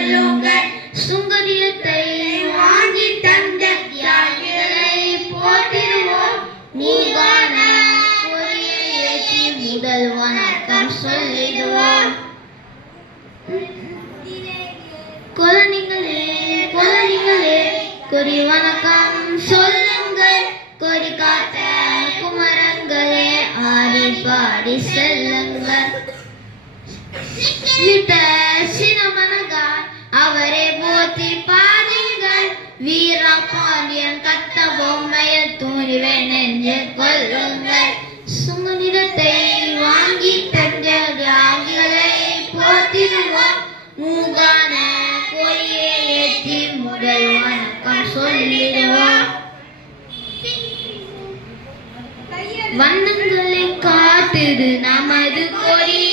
சொல்லுங்கள். சுங்கரியத்தை வாங்கி தந்த தியாகிகளை போற்றிடுவோம். நீவான கொடியை ஏற்றி முதல் வணக்கம் சொல்லிடுவோம். கொலனிகளே கொலனிகளே கொடி வணக்கம் சொல்லுங்கள். கொடி காத்த குமரங்களே ஆடி பாடி செல்லுங்கள். சினமனகார் அவரை போற்றி பாடுங்கள். வீரபாண்டியன் கத்த பொம்மையில் தூரிவேன் என்று கொள்ளுங்கள். சுங்கநிலத்தை வாங்கி தந்த தியாகிகளை போற்றிடுவோம். மூகான கொடியை ஏற்றி முதல் வணக்கம் சொல்லிடுவோம். வண்ணங்களை காத்திரு நமது கொடி.